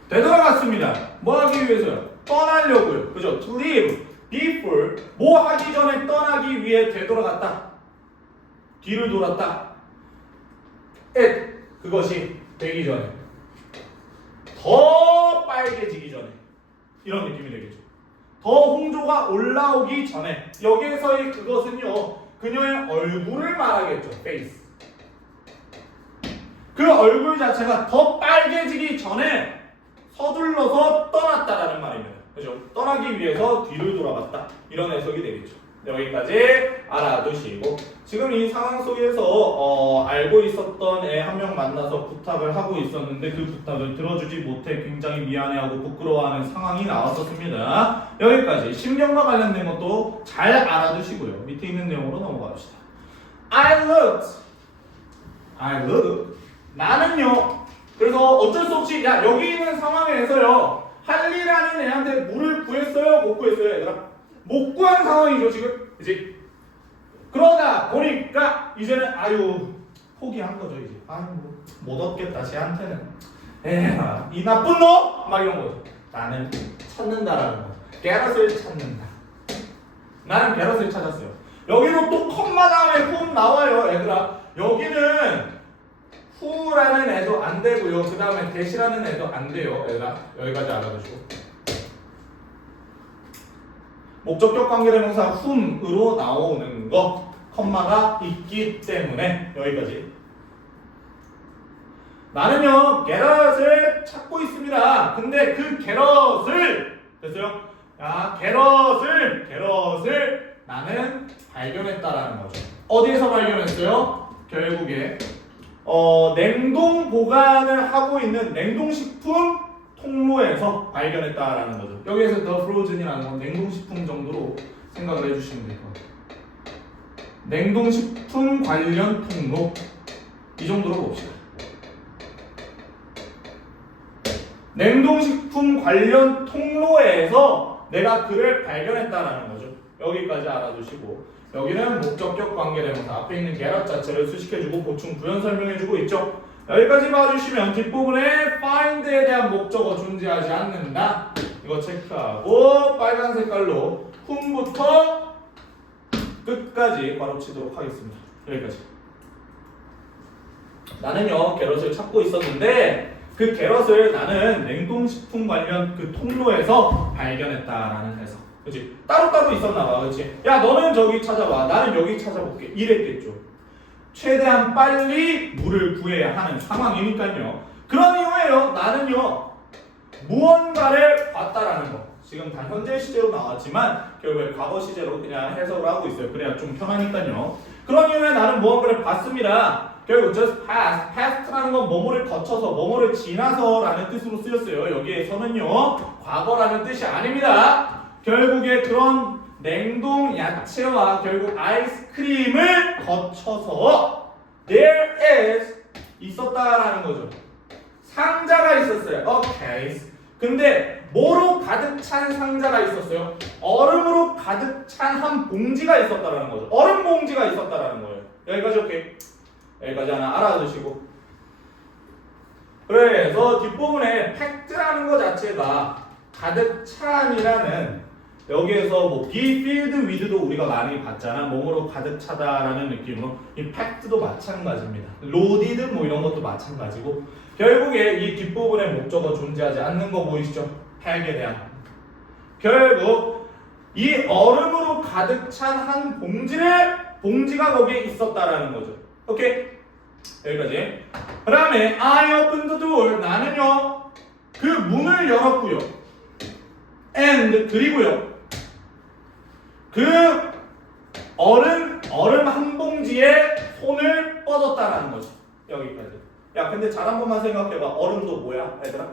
되돌아갔습니다. 뭐 하기 위해서요? 떠나려고요. 그죠? To leave before 뭐 하기 전에 떠나기 위해 되돌아갔다. 뒤를 돌았다. It 그것이 되기 전에 더 빨개지기 전에 이런 느낌이 되겠죠. 더 홍조가 올라오기 전에 여기에서의 그것은요 그녀의 얼굴을 말하겠죠. face. 그 얼굴 자체가 더 빨개지기 전에 서둘러서 떠났다라는 말입니다. 그죠? 떠나기 위해서 뒤를 돌아봤다. 이런 해석이 되겠죠. 여기까지 알아두시고 지금 이 상황 속에서 알고 있었던 애 한 명 만나서 부탁을 하고 있었는데 그 부탁을 들어주지 못해 굉장히 미안해하고 부끄러워하는 상황이 나왔었습니다. 여기까지 신경과 관련된 것도 잘 알아두시고요. 밑에 있는 내용으로 넘어갑시다. I look 나는요 그래서 어쩔 수 없이 여기 있는 상황에서요 할리라는 애한테 물을 구했어요? 못 구했어요? 얘들아? 못 구한 상황이죠 지금. 이제 그러다 보니까 이제는 포기한 거죠 이제. 못 얻겠다 쟤한테는. 이 나쁜 놈! 막 이런 거죠. 나는 찾는다라는 거. 게럿을 찾는다. 나는 게럿을 찾았어요. 여기도 또 컴마 다음에 whom 나와요 얘들아. 여기는 who라는 애도 안 되고요. 그 다음에 that이라는 애도 안 돼요 얘들아. 여기까지 알아두시고. 목적격 관계대명사 whom으로 나오는 거 컴마가 있기 때문에 여기까지. 나는요 게럿을 찾고 있습니다. 근데 그 게럿을 됐어요? 게럿을 나는 발견했다라는 거죠. 어디에서 발견했어요? 결국에 냉동 보관을 하고 있는 냉동식품 통로에서 발견했다라는 거죠. 여기에서 더 프로즌이라는 건 냉동식품 정도로 생각을 해주시면 될 것 같아요. 냉동식품 관련 통로 이 정도로 봅시다. 냉동식품 관련 통로에서 내가 그를 발견했다라는 거죠. 여기까지 알아두시고 여기는 목적격 관계대명사 앞에 있는 get 자체를 수식해주고 보충 부연 설명해주고 있죠. 여기까지 봐주시면 뒷부분에 find에 대한 목적어 존재하지 않는다. 이거 체크하고 빨간 색깔로 whom부터 끝까지 괄호치도록 하겠습니다. 여기까지. 나는요 게럿을 찾고 있었는데 그 게럿을 나는 냉동식품 관련 그 통로에서 발견했다라는 해석. 그렇지? 따로따로 있었나봐. 그렇지? 야 너는 저기 찾아봐. 나는 여기 찾아볼게. 이랬겠죠. 최대한 빨리 물을 구해야 하는 상황이니까요. 그런 이유에요. 나는요 무언가를 봤다라는 거. 지금 다 현재 시제로 나왔지만 결국에 과거 시제로 그냥 해석을 하고 있어요. 그래야 좀 편하니까요. 그런 이유에 나는 무언가를 봤습니다. 결국 just past, past라는 건 뭐뭐를 거쳐서 뭐뭐를 지나서라는 뜻으로 쓰였어요. 여기에서는요 과거라는 뜻이 아닙니다. 결국에 그런 냉동 야채와 결국 아이스크림을 거쳐서 there is 있었다라는 거죠. 상자가 있었어요. 오케이. 근데 뭐로 가득 찬 상자가 있었어요? 얼음으로 가득 찬 한 봉지가 있었다라는 거죠. 얼음 봉지가 있었다라는 거예요. 여기까지 오케이. 여기까지 하나 알아두시고. 그래서 뒷부분에 팩트라는 것 자체가 가득 찬이라는 여기에서 뭐 be filled with도 우리가 많이 봤잖아. 몸으로 가득 차다라는 느낌으로 이 팩트도 마찬가지입니다. loaded 뭐 이런 것도 마찬가지고 결국에 이 뒷부분에 목적어 존재하지 않는 거 보이시죠? 팩에 대한 결국 이 얼음으로 가득 찬 한 봉지가 거기에 있었다라는 거죠. 오케이? 여기까지. 그 다음에 I opened the door. 나는요 그 문을 열었고요. And 그리고요 그 얼음 한 봉지에 손을 뻗었다라는 거죠. 여기까지. 야 근데 잘 한 번만 생각해봐. 얼음도 뭐야 얘들아?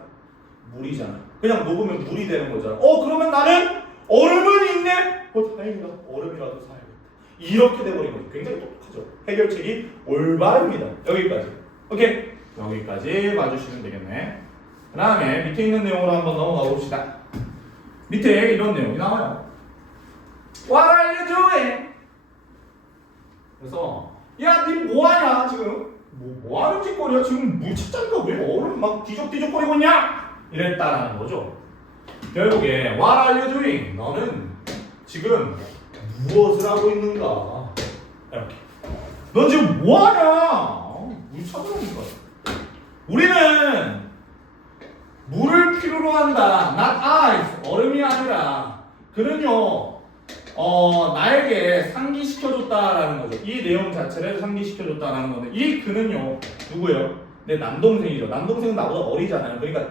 물이잖아. 그냥 녹으면 물이 되는 거잖아. 그러면 나는 얼음은 있네? 다행이다. 얼음이라도 사야겠다. 이렇게 돼버린 거죠. 굉장히 똑똑하죠. 해결책이 올바릅니다. 여기까지. 오케이? 여기까지 봐주시면 되겠네. 그 다음에 밑에 있는 내용으로 한번 넘어가 봅시다. 밑에 이런 내용이 나와요. What are you doing? 그래서 야, 니 뭐하냐 지금? 뭐 하는 짓거리야? 지금 물 찾자니까 왜 얼음 막 뒤적뒤적거리고 있냐? 이랬다라는 거죠. 결국에 What are you doing? 너는 지금 무엇을 하고 있는가? 이렇게. 넌 지금 뭐하냐? 물 찾으라니까. 우리는 물을 필요로 한다. Not ice. 얼음이 아니라 그는요 나에게 상기시켜줬다라는 거죠. 이 내용 자체를 상기시켜줬다라는 건데 이 그는요 누구예요? 내 남동생이죠. 남동생은 나보다 어리잖아요. 그러니까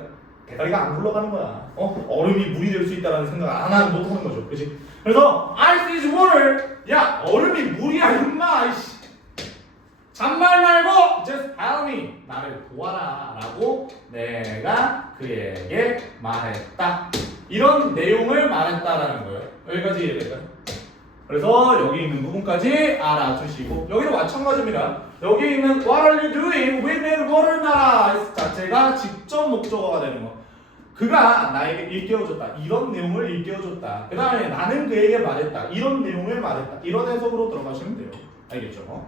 대가리가 안 굴러가는 거야. 얼음이 물이 될 수 있다라는 생각 안 하는 못하는 거죠. 그렇지? 그래서 ice is water. 야 얼음이 물이야 임마. 이씨. 잔말 말고 just help me. 나를 도와라 라고 내가 그에게 말했다. 이런 내용을 말했다라는 거예요. 여기까지 이해될까요? 그래서 여기 있는 부분까지 알아주시고 여기도 마찬가지입니다. 여기 있는 What are you doing with that water 나라 자체가 직접 목적어가 되는 거. 그가 나에게 일깨워줬다. 이런 내용을 일깨워줬다. 그 다음에 나는 그에게 말했다. 이런 내용을 말했다. 이런 해석으로 들어가시면 돼요. 알겠죠?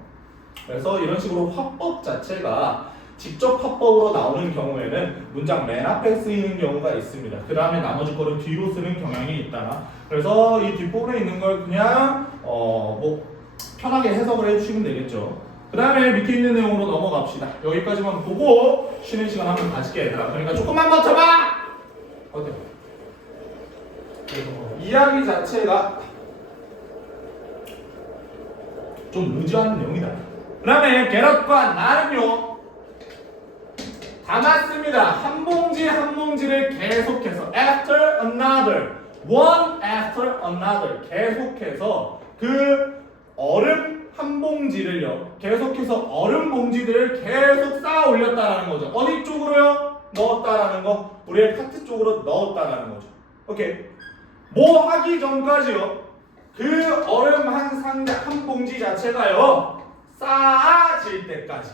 그래서 이런 식으로 화법 자체가 직접 화법으로 나오는 경우에는 문장 맨 앞에 쓰이는 경우가 있습니다. 그 다음에 나머지 거를 뒤로 쓰는 경향이 있다. 그래서 이 뒷부분에 있는 걸 그냥 뭐 편하게 해석을 해주시면 되겠죠. 그 다음에 밑에 있는 내용으로 넘어갑시다. 여기까지만 보고 쉬는 시간 한번 가질게 얘들아. 그러니까 조금만 버텨봐! 어때? 이야기 자체가 좀 루즈한 내용이다. 그 다음에 게럿과 나는요 담았습니다. 한 봉지 한 봉지를 계속해서 after another, one after another 계속해서 그 얼음 한 봉지를요 계속해서 얼음 봉지들을 계속 쌓아 올렸다라는 거죠. 어디 쪽으로요? 넣었다라는 거. 우리의 카트 쪽으로 넣었다라는 거죠. 오케이. 뭐 하기 전까지요. 그 얼음 한 상자 한 봉지 자체가요 쌓아질 때까지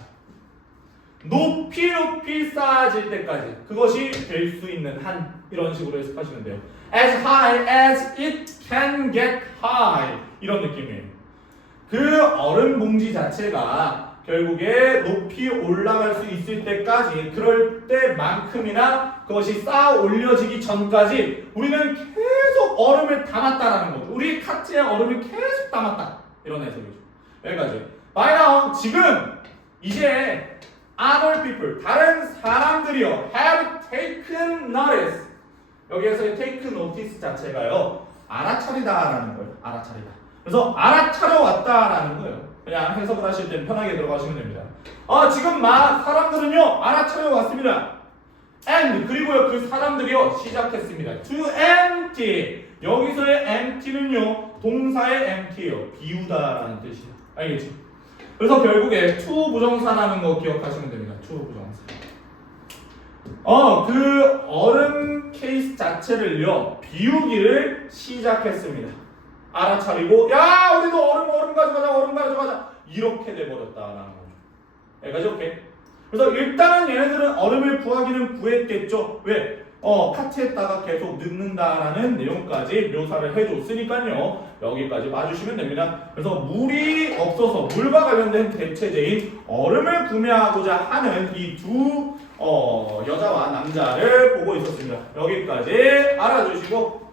높이 쌓아질 때까지 그것이 될 수 있는 한 이런 식으로 해석하시면 돼요. As high as it can get high 이런 느낌이에요. 그 얼음 봉지 자체가 결국에 높이 올라갈 수 있을 때까지 그럴 때만큼이나 그것이 쌓아 올려지기 전까지 우리는 계속 얼음을 담았다라는 거죠. 우리 카트에 얼음을 계속 담았다 이런 해석이죠. 여기까지. By now 지금 이제 other people 다른 사람들이요 have taken notice 여기에서의 take notice 자체가요 알아차리다라는 거예요. 알아차리다. 그래서 알아차려 왔다라는 거예요. 그냥 해석을 하실 때 편하게 들어가시면 됩니다. 지금 사람들은요 알아차려 왔습니다. And 그리고요 그 사람들이요 시작했습니다. To empty 여기서의 empty는요 동사의 empty예요. 비우다라는 뜻이에요. 알겠지? 그래서 결국에 to 부정사라는 거 기억하시면 됩니다. to 부정사. 그 얼음 케이스 자체를요 비우기를 시작했습니다. 알아차리고 야 우리도 얼음 가져가자 이렇게 돼버렸다라는 거죠. 여기까지 오케이. 그래서 일단은 얘네들은 얼음을 구하기는 구했겠죠. 왜? 카트에다가 계속 넣는다라는 내용까지 묘사를 해줬으니까요. 여기까지 봐주시면 됩니다. 그래서 물이 없어서 물과 관련된 대체제인 얼음을 구매하고자 하는 이 두 여자와 남자를 보고 있었습니다. 여기까지 알아주시고